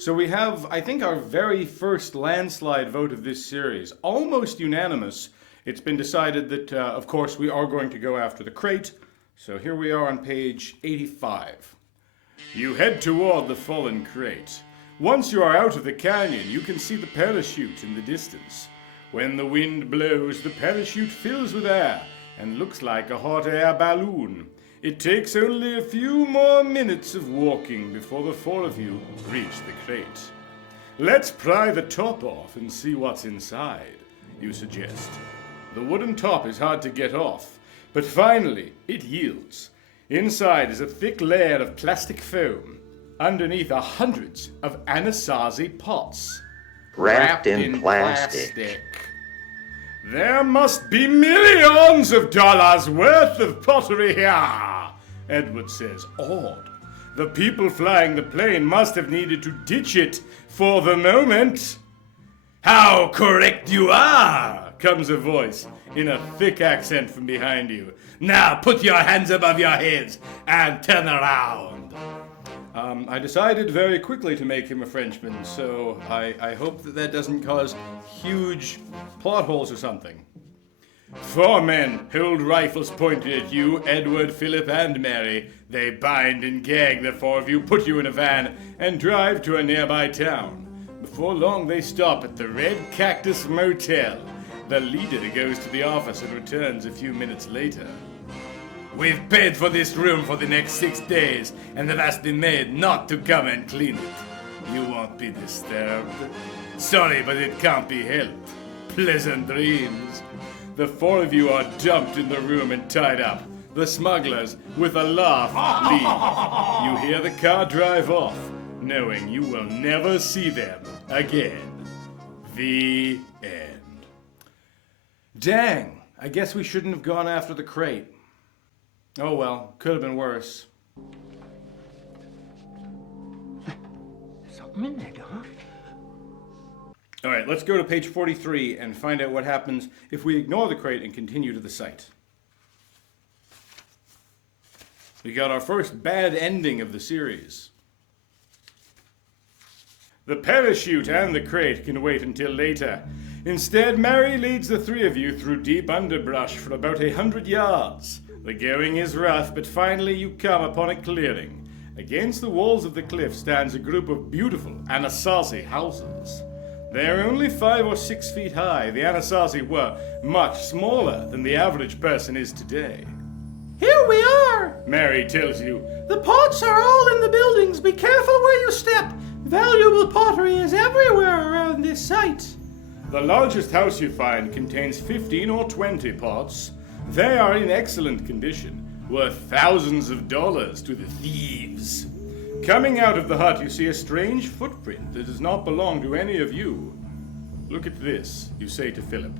So we have, I think, our very first landslide vote of this series. Almost unanimous. It's been decided that, of course, we are going to go after the crate. So here we are on page 85. You head toward the fallen crate. Once you are out of the canyon, you can see the parachute in the distance. When the wind blows, the parachute fills with air and looks like a hot air balloon. It takes only a few more minutes of walking before the four of you reach the crate. Let's pry the top off and see what's inside, you suggest. The wooden top is hard to get off, but finally it yields. Inside is a thick layer of plastic foam. Underneath are hundreds of Anasazi pots. Wrapped in plastic. There must be millions of dollars worth of pottery here, Edward says, awed. The people flying the plane must have needed to ditch it for the moment. How correct you are, comes a voice in a thick accent from behind you. Now put your hands above your heads and turn around. I decided very quickly to make him a Frenchman, so I hope that doesn't cause huge plot holes or something. Four men hold rifles pointed at you, Edward, Philip, and Mary. They bind and gag the four of you, put you in a van, and drive to a nearby town. Before long, they stop at the Red Cactus Motel. The leader goes to the office and returns a few minutes later. We've paid for this room for the next 6 days, and have asked the maid not to come and clean it. You won't be disturbed. Sorry, but it can't be helped. Pleasant dreams. The four of you are dumped in the room and tied up. The smugglers, with a laugh, leave. You hear the car drive off, knowing you will never see them again. The end. Dang, I guess we shouldn't have gone after the crate. Oh well, could have been worse. Something in there, huh? All right, let's go to page 43 and find out what happens if we ignore the crate and continue to the site. We got our first bad ending of the series. The parachute and the crate can wait until later. Instead, Mary leads the three of you through deep underbrush for about 100 yards. The going is rough, but finally you come upon a clearing. Against the walls of the cliff stands a group of beautiful Anasazi houses. They are only 5 or 6 feet high. The Anasazi were much smaller than the average person is today. Here we are, Mary tells you. The pots are all in the buildings. Be careful where you step. Valuable pottery is everywhere around this site. The largest house you find contains 15 or 20 pots. They are in excellent condition, worth thousands of dollars to the thieves. Coming out of the hut, you see a strange footprint that does not belong to any of you. Look at this, you say to Philip.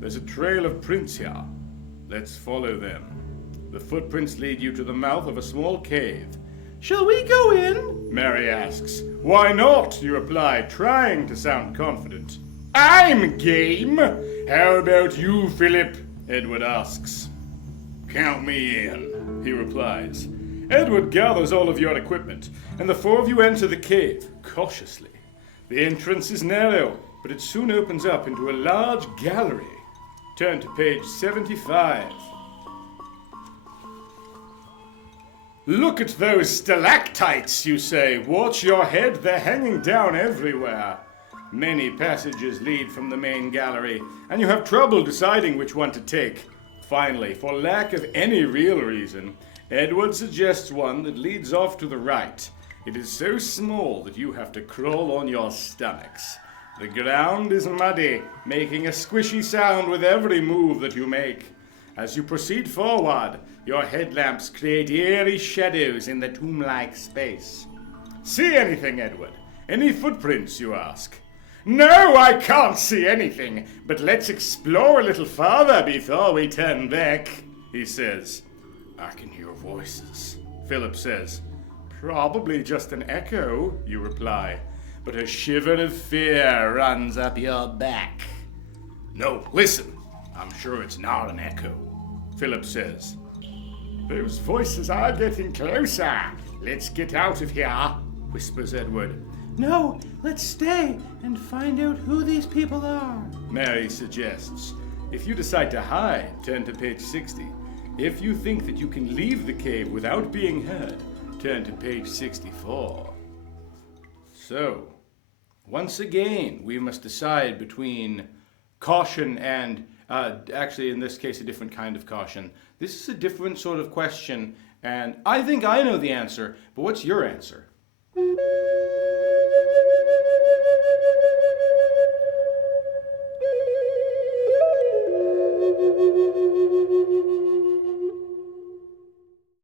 There's a trail of prints here. Let's follow them. The footprints lead you to the mouth of a small cave. Shall we go in? Mary asks. Why not? You reply, trying to sound confident. I'm game. How about you, Philip? Edward asks. Count me in, he replies. Edward gathers all of your equipment, and the four of you enter the cave, cautiously. The entrance is narrow, but it soon opens up into a large gallery. Turn to page 75. Look at those stalactites, you say. Watch your head, they're hanging down everywhere. Many passages lead from the main gallery, and you have trouble deciding which one to take. Finally, for lack of any real reason, Edward suggests one that leads off to the right. It is so small that you have to crawl on your stomachs. The ground is muddy, making a squishy sound with every move that you make. As you proceed forward, your headlamps create eerie shadows in the tomb-like space. See anything, Edward? Any footprints, you ask? No, I can't see anything, but let's explore a little farther before we turn back, he says. I can hear voices, Philip says. Probably just an echo, you reply, but a shiver of fear runs up your back. No, listen, I'm sure it's not an echo, Philip says. Those voices are getting closer. Let's get out of here, whispers Edward. No, let's stay and find out who these people are. Mary suggests, if you decide to hide, turn to page 60. If you think that you can leave the cave without being heard, turn to page 64. So, once again, we must decide between caution and, actually in this case, a different kind of caution. This is a different sort of question, and I think I know the answer, but what's your answer?